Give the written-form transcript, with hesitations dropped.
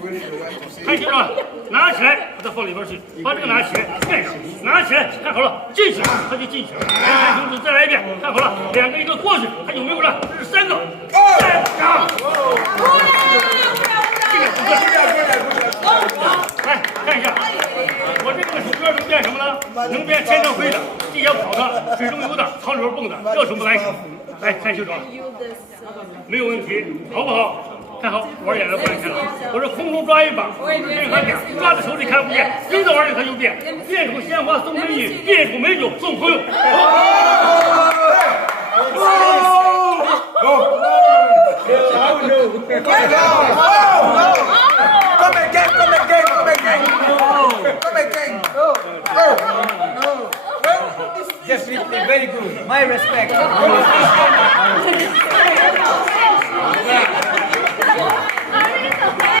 看清楚了，拿起来，把它放里边去，把这个拿起来，盖上，拿起来，看好了，进去，它就进去了。看清楚，再来一遍，看好了，两个一个过去，还有没有了？这是三个，三个。这个不对。来看一下，我这个手歌能变什么呢？能变天上飞的，地下跑的，水中游的，塘里边蹦的，要什么来什么。来看清楚了，没有问题，好不好？看好，玩眼了不看了。我说空中抓一把，任何点抓在手里看不见，扔到碗里它就变。变出鲜花送美女，变出美酒送朋友。Definitely very good. My respect.